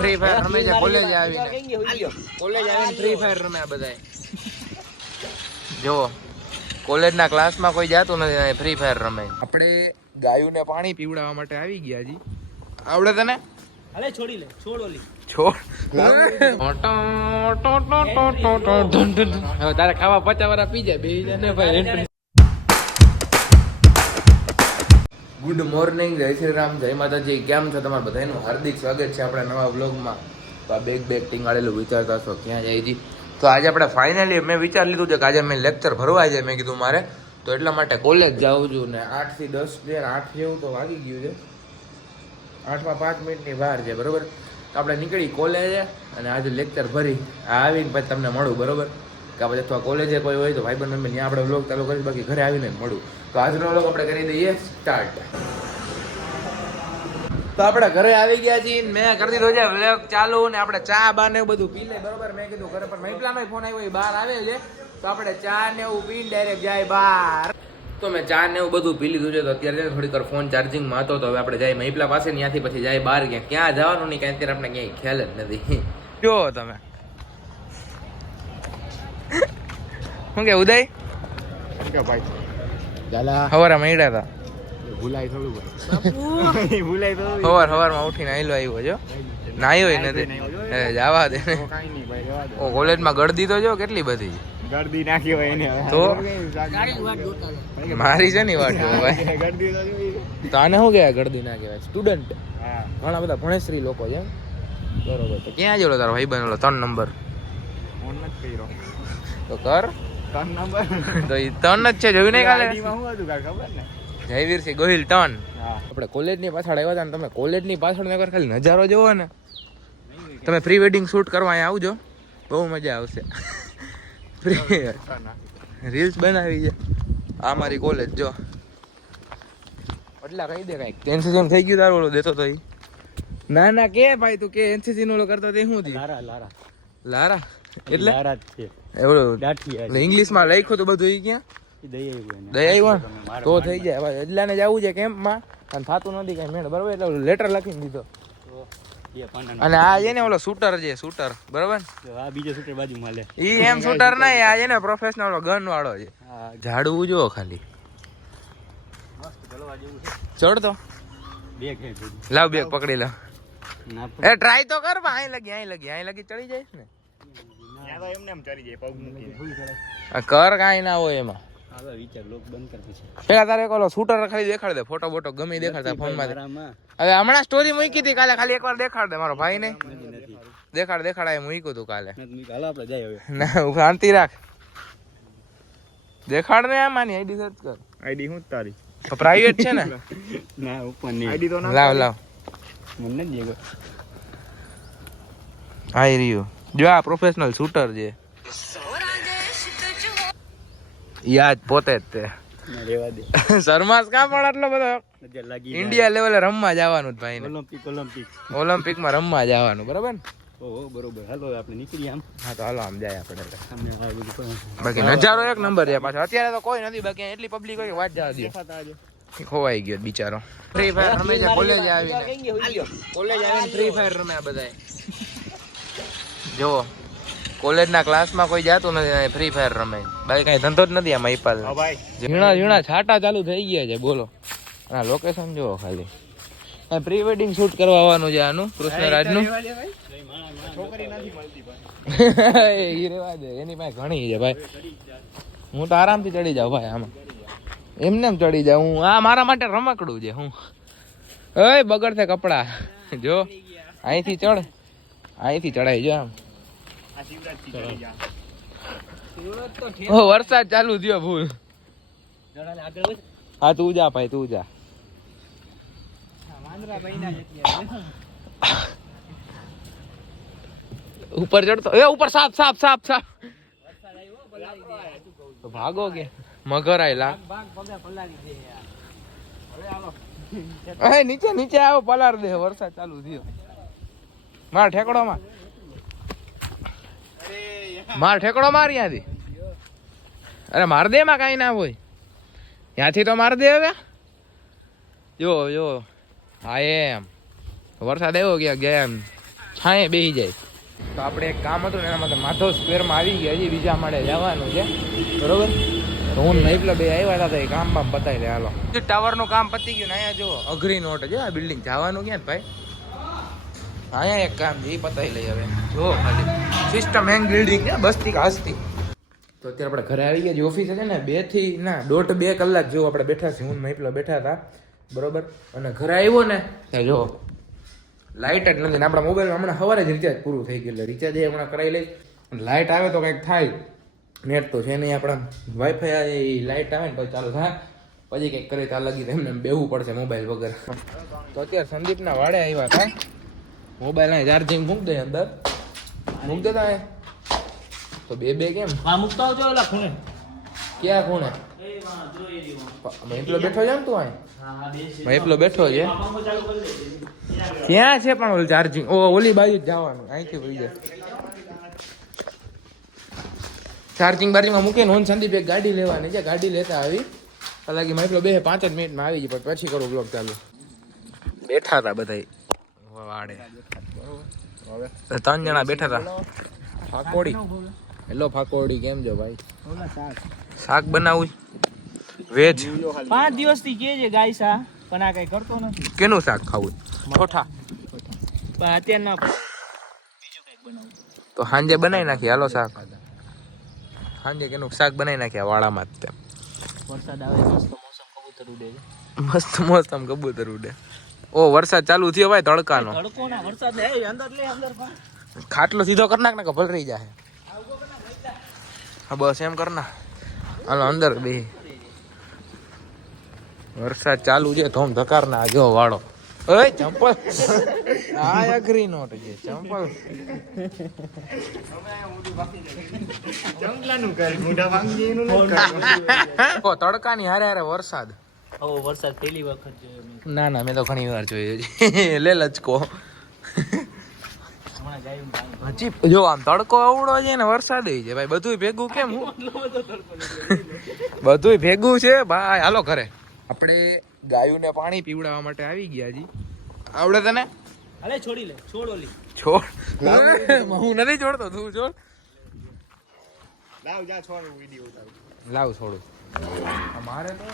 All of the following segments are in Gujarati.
ફ્રી ફાયર રમે છે કોલેજ આવીને ફ્રી ફાયર રમે બધા. જો કોલેજના ક્લાસમાં કોઈ જાતું નથી, ફ્રી ફાયર રમે. આપણે ગાયોને પાણી પીવડાવવા માટે આવી ગયા જી. આવડે તને? અલે છોડી લે, છોડ ઓલી છોડ. હવે તારે ખાવા 50 વાળા પી જાય બે ને ભાઈ. ગુડ મોર્નિંગ, જય શ્રી રામ, જય માતાજી. કેમ છો તમારા બધાનું હાર્દિક સ્વાગત છે આપણા નવા વ્લોગમાં. તો આ બેગ ટીંગાડેલું વિચારતા છો ક્યાં જાય જી. તો આજે આપણે ફાઇનલી મેં વિચાર લીધું છે કે આજે મેં લેક્ચર ભરવા છે. મેં કીધું મારે તો એટલા માટે કોલેજ જાઉં છું ને 8 થી 10 છે, 8 જેવું તો વાગી ગયું છે. 8 માં 5 મિનિટની વાર છે, બરોબર. તો આપણે નીકળી કોલેજે અને આજે લેક્ચર ભરી આવીને પછી તમને મળું, બરોબર. કે પછી અથવા કોલેજે કોઈ હોય તો ભાઈબંધ નંબર ત્યાં આપણે વ્લોગ ચાલુ કરી, બાકી ઘરે આવીને મળું. તો આજનો વ્લોગ આપણે કરી દઈએ સ્ટાર્ટ. તો આપણે ઘરે આવી ગયા છીએ, મેં કરી દીધો છે વ્લોગ ચાલુ ને આપણે ચા બા ને એવું બધું પી લે, બરોબર. મેં કીધું ઘરે પણ મહિપલાનો ફોન આવ્યો, એ બહાર આવે છે તો આપણે ચા ને એવું પીને ડાયરેક્ટ જાય બહાર. તો મેં ચા ને એવું બધું પી લીધું છે. તો અત્યારે થોડીક વાર ફોન ચાર્જિંગમાં હતો, તો હવે આપણે જાય મહિપલા પાસે, ત્યાંથી પછી જાય બહાર. ક્યાં જવાનું નહીં કાંઈ અત્યારે આપણે ક્યાંય ખ્યાલ જ નથી. જો તમે શું કે ઉદય હવારે મળ્યા હતા, હવારમાં ઉઠીને આયલો આવ્યો જો, નાયો નથી જવા દે. કોલેજમાં ગળદી તો જો કેટલી બધી ગરદી નાખી હોય એને તો મારી છે ને વાત ભાઈ. તો આને શું કહેવાય? ગળદી ના કહેવાય, સ્ટુડન્ટ. ઘણા બધા ભણેશ્રી લોકો છે, બરોબર. તો ક્યાં જેલો તારો ભાઈ બનેલો 3 નંબર? તો કર 3 નંબર તો એ 3 જ છે, જોયું નહીં કાલે? શું હતું ખબર ને? જયવીરસિંહ ગોહિલ 3. આપણે કોલેજની પાછળ આવ્યા હતા ને, તમે કોલેજની પાછળ એકવાર ખાલી નજારો જોવો ને. તમે પ્રી વેડિંગ શૂટ કરવા અહીંયા આવજો, બહુ મજા આવશે. રીલ્સ બનાવી છે. આ મારી કોલેજ જો, એટલા કહી દે કઈક. એનસીસી થઈ ગયું તારું ઓલો દેતો તો ઈ? ના ના કે ભાઈ તું કે એનસીસી નો ઓલો કરતો તે શું થયું? લારા એટલે લારા જ છે એવડો દાઠી. ઇંગ્લિશ માં લખ્યું તો બધું ઈ ક્યાં દયા તો થઈ જાય. હવે એટલાને જવું છે કેમ્પમાં અને થતું નથી કઈ મેળ, બરોબર. એટલે લેટર લખીને દીધો. અને આ છે ને ઓલો શૂટર છે, શૂટર, બરોબર. આ બીજો શૂટર બાજુમાં લે. ઈ એમ શૂટર નહીં, આ છે ને પ્રોફેશનલ ગન વાળો છે. ઝાડવું જો ખાલી ચડતો. લાવ બેગ પકડી લાવ. એ ટ્રાય તો કર, અહીં લગી ચડી જઈશ ને. એમને એમ ચડી જાય પગ મૂકીને. કર કાંઈ ના હોય એમાં. હવે વિચાર લોક બંધ કર પછી. પેલા તારે ઓલો શૂટર ખાલી દેખાડ દે, ફોટો બોટો ગમે દેખાડતા ફોન માં. હવે હમણાં સ્ટોરી મૂકી હતી કાલે, ખાલી એકવાર દેખાડ દે. મારો ભાઈ ને દેખાડ એ મૂક્યું તું કાલે. ના શાંતિ રાખ, દેખાડ ને. આમાંની આઈડી સર્ચ કર. આઈડી હું તારી પ્રાઇવેટ છે ને? ના ઉપર ની આઈડી તો ના. લાવ મને જ દેગો. આઈ રહ્યું જો, આ પ્રોફેશનલ શૂટર છે. યાદ પોતે જ તે શર્માસ કા પણ આટલો બધો ઇન્ડિયા લેવલે રમવા જવાનું ભાઈ ને. ઓલિમ્પિક માં રમવા જવાનું, બરોબર ને? ઓહો બરોબર. હાલો આપણે નીકળીએ આમ. હા તો હાલો આમ જાય આપણે. બાકી નજારો એક નંબર છે પાછો. અત્યારે તો કોઈ નથી બાકી, એટલી પબ્લિક હોય વાત જવા દે. ખોવાઈ ગયો બિચારો. ફ્રી ફાયર રમે છે કોલેજ આવીને ફ્રી ફાયર રમે આ બધા. જો કોલેજના ક્લાસમાં કોઈ જાતું નથી, ફ્રી ફાયર રમે. બાકી કઈ ધંધો જ નથી આમાં. ઈપાલ ઝીણા છાટા ચાલુ થઈ ગયા છે, બોલો. આ લોકેશન જુઓ ખાલી. પ્રી વેડિંગ શૂટ કરવા આવવાનું છે આનું, કૃષ્ણરાજનું. છોકરી નથી મળતી એ રેવા દે, એની પાસે ઘણી છે ભાઈ. હું તો આરામથી ચડી જાઉં ભાઈ આમાં, એમને એમ ચડી જાઉં હું. આ મારા માટે રમકડું છે. હું ઓય બગડશે કપડા. જો અહીંથી ચડાઈ જો આમ. વરસાદ ચાલુ થયો ફૂલ. હા તું જા ભાઈ, તું જા. ઉપર ચડતો, એ ઉપર સાપ. તો ભાગો કે મગર આયલા. નીચે આવો, પલાર દે. વરસાદ ચાલુ થયો. માર ઠેકડો માર ત્યાંથી. અરે માર દે, માં કઈ ના હોય. ત્યાંથી તો માર દે હવે. જો હા એમ વરસાદ આવ્યો ગયા એમ હા એ બેસી જાય. તો આપણે એક કામ હતું ને એના માટે માધવ સ્ક્વેરમાં આવી ગયા, હજી બીજા માળે જવાનું છે, બરોબર. તો હું નહીં બે આવ્યા હતા તો એ કામ બામ પતાવી લે હાલો. ટાવરનું કામ પતી ગયું ને અહીંયા જો અઘરી નોટ છે આ બિલ્ડિંગ. જવાનું ક્યાં ભાઈ? અહીંયા એક કામ છે એ પતાવી લઈ હવે. જો ખાલી સિસ્ટમ હેંગ બિલ્ડિંગ છે, બસતી હસ્તી. તો અત્યારે આપણે ઘરે આવી ગયા જે ઓફિસ છે ને 2 કલાક જેવું આપણે બેઠા છીએ. હું મહિપલો બેઠા હતા, બરોબર. અને ઘરે આવ્યો ને ત્યાં જો લાઇટ જ નથી. આપણા મોબાઈલમાં હમણાં સવારે જ રિચાર્જ પૂરું થઈ ગયું, એટલે રિચાર્જ હમણાં કરાવી લઈ. લાઇટ આવે તો કંઈક થાય. નેટ તો છે નહીં આપણા, વાઈફાઈ લાઇટ આવે ને પછી ચાલુ થાય, પછી કંઈક કરે ત્યાં લગી એમને બેહવું પડશે મોબાઈલ વગર. તો અત્યારે સંદીપના વાડે આવ્યા હતા. મોબાઈલ અહીં ચાર્જિંગ મૂક દે અંદર, મૂક દેતા હે તો બે કેમ હા મુકતા આવજો ઓલા ખૂણે. ક્યાં ખૂણે? એ વાહ જો એ દીવો. મહિપલો બેઠો છે ને તું અહીં? હા હા બે છે. મહિપલો બેઠો છે પંખો ચાલુ કરી દે. ક્યાં છે પણ ઓલું ચાર્જિંગ? ઓલી બાજુ જ જવાનું, અહીંથી વહી જાય. ચાર્જિંગ બાર્જિંગમાં મૂકીને હું સંદીપ એક ગાડી લેવાની છે, ગાડી લેતા આવી હાલાકી મહિપલો 5 જ મિનિટમાં આવી જાય, પણ પછી કરું બ્લોગ ચાલુ. બેઠા હતા બધા વાડે, બરોબર. 3 જણા બેઠા હતા. ફાકોડી, હેલો ફાકોડી, કેમ છો ભાઈ? શાક બનાવું વેજ. 5 દિવસથી કે છે ગાય સા, પણ આ કઈ કરતો નથી. કેનું શાક ખાવું? ઠોઠા. પણ અત્યારના બીજું કઈક બનાવું તો સાંજે બનાવી નાખીએ હાલો શાક. સાંજે કેનું શાક બનાવી નાખ્યા વાળામાં જ તેમ. વરસાદ આવે મસ્ત મોસમ કબૂતર ઉડે છે. મસ્ત મોસમ કબૂતર ઉડે. ઓ વરસાદ ચાલુ થયો ભાઈ, તડકાનો. તડકો ના વરસાદ હે અંદર લે અંદર પા. ખાટલો સીધો કર નાખ ને કે ભલરી જાય. હા બસ એમ કર ના. હાલો અંદર બે. વરસાદ ચાલુ છે ધોમ ધકાર ના. જો વાળો ઓય ચંપલ. આ અઘરી નોટ છે ચંપલ. જંગલાનું કર મોઢા વાંગી એનું ન કર. ઓ તડકાની હારે હારે વરસાદ. ઓ વરસાદ પહેલી વખત જોયો મેં. ના ના મેં તો ઘણી વાર જોયો છે. લે લચકો. હમણાં ગાયું પાણી. હજી જો આમ તડકો અવડો છે ને વરસાદ છે ભાઈ, બધું ભેગું કેમ? બધું ભેગું છે ભાઈ. હાલો ઘરે આપણે ગાયુંને પાણી પીવડાવવા માટે આવી ગયા જી. આવડે તને? અલે છોડી લે, છોડ ઓલી. છોડ. હું નથી છોડતો, તું છોડ. લાવ જા છોડ વિડિયો ઉતાર. લાવ છોડું. મારે તો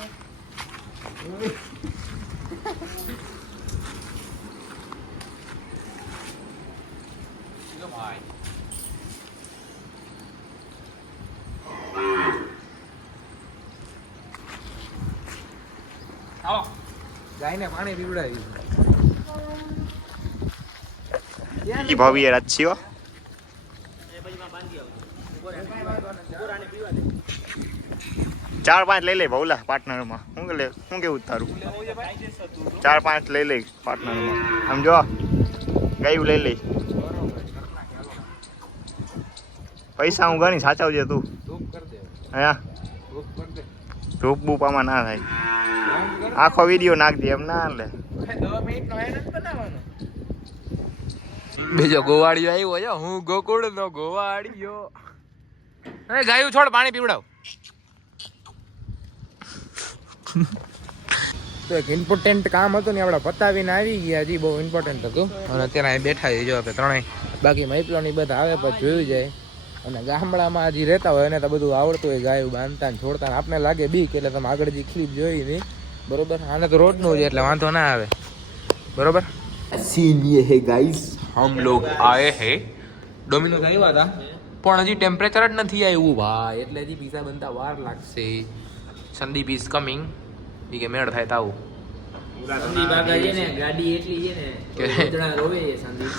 ભાઈ આવો ગાયને પાણી પીવડાવી. ઈ ભાવી રાત છીઓ. એ પછી માં બાંધી આવજો. ગોરાને પીવા દે. 4-5 લઈ લે ભવલા પાર્ટનરમાં. શું કેવું તારું? 4-5 લઈ લે પાર્ટનરમાં. સમજો ગાયું લઈ લે. પૈસા હું ગણી સાચવજે તું. હા ધૂપ બૂપ આમાં ના થાય. આખો વિડીયો નાખ દે એમ ના લે. બીજો ગોવાળિયો આવ્યો છે. હું ગોકુળ નો ગોવાળિયો. એ ગાયું છોડ પાણી પીવડાવ. તો એક ઇમ્પોર્ટન્ટ કામ હતું ને આપણે પતાવીને આવી ગયા. હજી બહુ ઇમ્પોર્ટન્ટ હતું અને અત્યારે અહીં બેઠા છે જો આપણે ત્રણેય. બાકી મહિપલોની બધા આવે પછી જોયું જાય. અને ગામડામાં હજી રહેતા હોય એને તો બધું આવડતું હોય, ગાયું બાંધતા ને છોડતા. આપણે લાગે બીક, એટલે તમે આગળ જે ક્લિપ જોઈ નહીં, બરોબર. આને તો રોજનું છે એટલે વાંધો ના આવે, બરોબર. सीन ये है गाइस, हम लोग आए हैं डोमिनोज આવ્યા હતા પણ હજી ટેમ્પરેચર જ નથી આવ્યું ભાઈ, એટલે હજી પીઝા બનતા વાર લાગશે. Sandeep is coming. ઈ કે મેળ થાય તાવું. સંદીપ આગળ છે ને ગાડી એટલી છે ને કે ઉજળા રોવે છે સંદીપ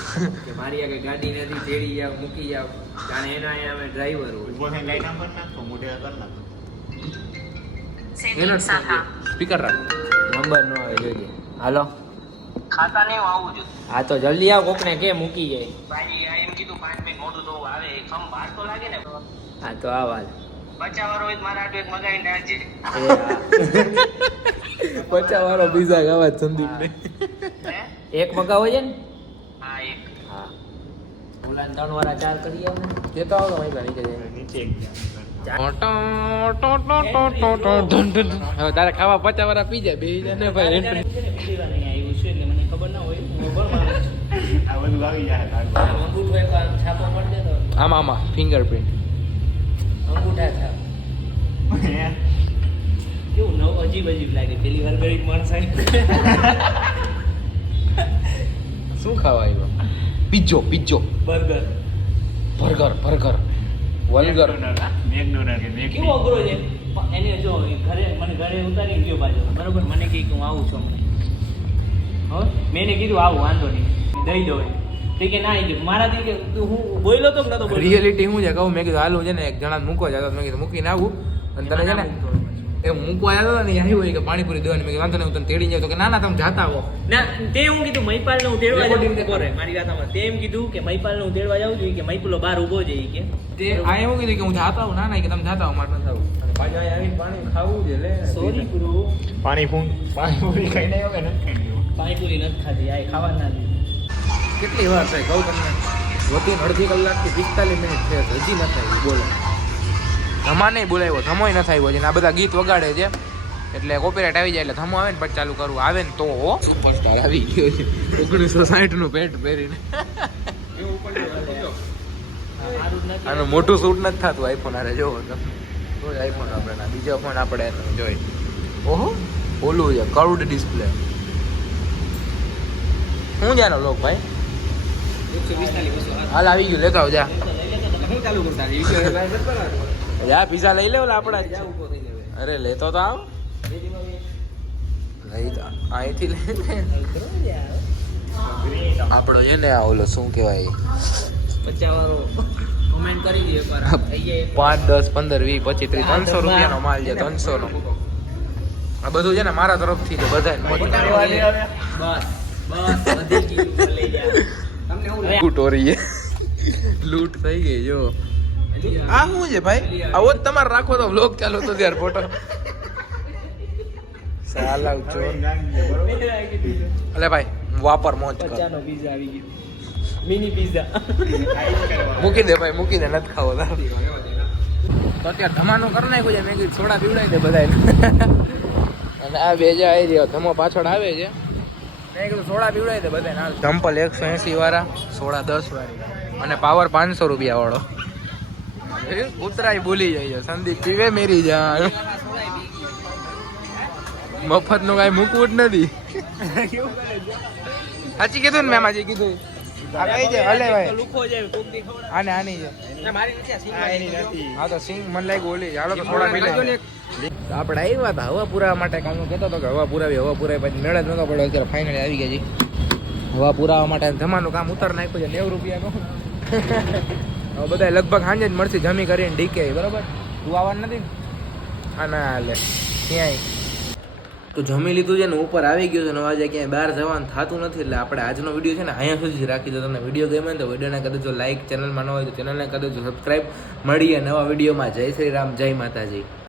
કે મારી આગળ ગાડી નથી, તેડી જાવ મૂકી જાવ. જાણે એના અહીંયા અમે ડ્રાઈવર હોય. ઉભો થઈને લાઈટ આમ કરી નાખો, મોઢે કર નાખો. એનો સ્પીકર રાખ, નંબર નો આવે જોજે. હાલો ખાતા ને આવું છું હા તો જલ્દી આવ, કોકને કે મૂકી જાય. ભાઈ આ એમ કીધું 5 મિનિટ મોડું તો આવે સમ બાર તો લાગે ને. હા તો આવ હાલ. બચ્ચા વાળો હોય તો મારા આટલું એક મગાવીને રાખજે. પચાસ વાળો પીઝા ખાવા સંદીપ ને. હે એક મગાવો છે ને? હા એક હા ઓલા 3 વાળા 4 કરી આવ ને. કેતો આવો તો મહિલા નીચે જાય. નીચે એક હવે તારે ખાવા 50 વાળા પી જાય બે ને ભાઈ. આવ્યું છે એટલે મને ખબર ના હોય. હું બરોબર માણસ છું. આ બધું બધું આવી જાય તારું. અંગૂઠો એક વાર છાપો પડે તો આમાં ફિંગરપ્રિન્ટ. અંગૂઠા છાપ કેવું નવ અજીબ લાગે પેલી વાર ગરીબ માણસ શું ખાવા આવ્યો? પિઝ્ઝો બર્ગર બર્ગર વલગર. મેકડોનલ્ડ કે મેક કેવો અઘરો છે એને જો ઘરે ઉતારી ગયો પાછો બરોબર મને કહે કે હું આવું છું હમણાં હવે મેં એને કીધું આવું વાંધો નહીં દઈ દો એમ તો કે ના આવી ગયું મારાથી કે તું હું બોલ્યો તો કે નતો બોલ્યો રિયાલિટી શું છે કહું, મેં કીધું હાલું છે ને એક જણા મૂકો જતો, મેં કીધું મૂકીને આવું અને તને છે ને એ મૂકવા આવ્યો હતો ને આવ્યું હોય કે પાણીપુરી દેવાની, મેં કીધું વાંધો નહીં હું તને તેડી જાઉં, તો કે ના તમે જાતા આવો. ના તે હું કીધું મહિપાલ ને હું તેડવા જાઉં કરે મારી વાતમાં તે એમ કીધું કે મહિપાલ ને હું તેડવા જાઉં છું કે મહિપુલો બહાર ઊભો છે ઈ કે તે આ એવું કીધું કે હું જાતા આવું, ના કે તમે જાતા આવો, મારે નથી આવું. અને પાછા અહીંયા આવીને પાણી ખાવું છે લે. સોરી ગુરુ પાણીપુરી ખાઈને આવે ને ખાઈ પાણીપુરી નથી ખાધી આ ખાવા ના દીધી કેટલી વાર થાય કહું તમને, વધીને અડધી કલાકથી 45 મિનિટ થયા છે, હજી નથી આવી બોલો. ધમા નહીં બોલાવ્યો, ધમોય નથી આવ્યો છે ને આ બધા ગીત વગાડે છે એટલે કોપીરાઇટ આવી જાય એટલે ધમો આવે ને પછી ચાલુ કરવું આવે ને તો સુપરસ્ટાર આવી ગયો છે 1960 નું પેન્ટ પહેરીને. આનું મોટું શૂટ નથી થતું આઈફોન આરે જોવો તો આઈફોન આપણે બીજો ફોન આપણે જોઈ. ઓહો ઓલું છે કર્વડ ડિસ્પ્લે. શું જાનો લોક ભાઈ 145 હાલ આવી ગયું લેતા આવ જા. હું ચાલુ કરતા યા પીઝા લઈ લે ઓલા આપણા જ. અરે લેતો તો આવ લઈ તો અહીંથી લઈ લે. આપણો છે ને આ ઓલો શું કહેવાય 50 વાળો કમેન્ટ કરી દે એકવાર થઈ જાય 5 10 15 20 25 30 300 રૂપિયાનો માલ છે 300 નો. આ બધું છે ને મારા તરફથી છે બધાને બસ વધી ગયું લઈ જા તમને હું ટોરી લૂંટ થઈ ગઈ જો. આ શું છે ભાઈ, આવો જ તમારે રાખો તો વ્લોગ ચાલુ તો ત્યારે ફોટો સાલા ચોર. અલે ભાઈ વાપર મોજ કર. 50 નો પીઝા આવી ગયો મિની પીઝા મૂકી દે ભાઈ મૂકી દે, નથી ખાવો તાર. તો અત્યારે ધમાનું કરી નાખ્યું છે, મેં કીધું સોડા પીવડાવી દે બધાને. અને આ બે જે આવી રહ્યો ધમો પાછળ આવે છે, મેં કીધું સોડા પીવડાવી દે બધાને. ચંપલ 180 વાળા, સોડા 10 વાળી અને પાવર 500 રૂપિયા વાળો. કૂતરાય બોલી જાય છે સંદીપ પીવે મેરી જાન. મફત નું કઈ મૂકવું જ નથી. સાચી કીધું ને મેં માજી કીધું આ કઈ છે હલે ભાઈ લુખો જાય કોક દી ખવડા આને આની છે. મારી નથી આ સિંગ હા તો સિંગ મને લાગ્યું ઓલી ચાલો તો થોડા પી લે. આપણે આવ્યા હતા હવા પુરાવા માટે, કામ કહેતો હતો કે હવા પુરાવી પછી મેળ જ નતો પડ્યો. અત્યારે ફાઇનલી આવી ગયા છે હવા પુરાવા માટે. ધમાનું કામ ઉતાર નાખ્યું છે 90 રૂપિયાનું. હવે બધા લગભગ સાંજે જ મળશે જમી કરીને ડીકે બરોબર. તું આવવાનું નથી ને? હા ના હાલે ક્યાંય તો જમી લીધું છે ને ઉપર આવી ગયું છે ને આજે ક્યાંય બહાર જવાનું થતું નથી. એટલે આપણે આજનો વિડીયો છે ને અહીંયા સુધી જ રાખી દો. તમને વિડીયો ગમે ને તો વિડીયોને કરી દેજો લાઈક, ચેનલમાં ન હોય તો ચેનલને કરી દેજો સબસ્ક્રાઈબ. મળીએ નવા વિડીયોમાં. જય શ્રી રામ, જય માતાજી.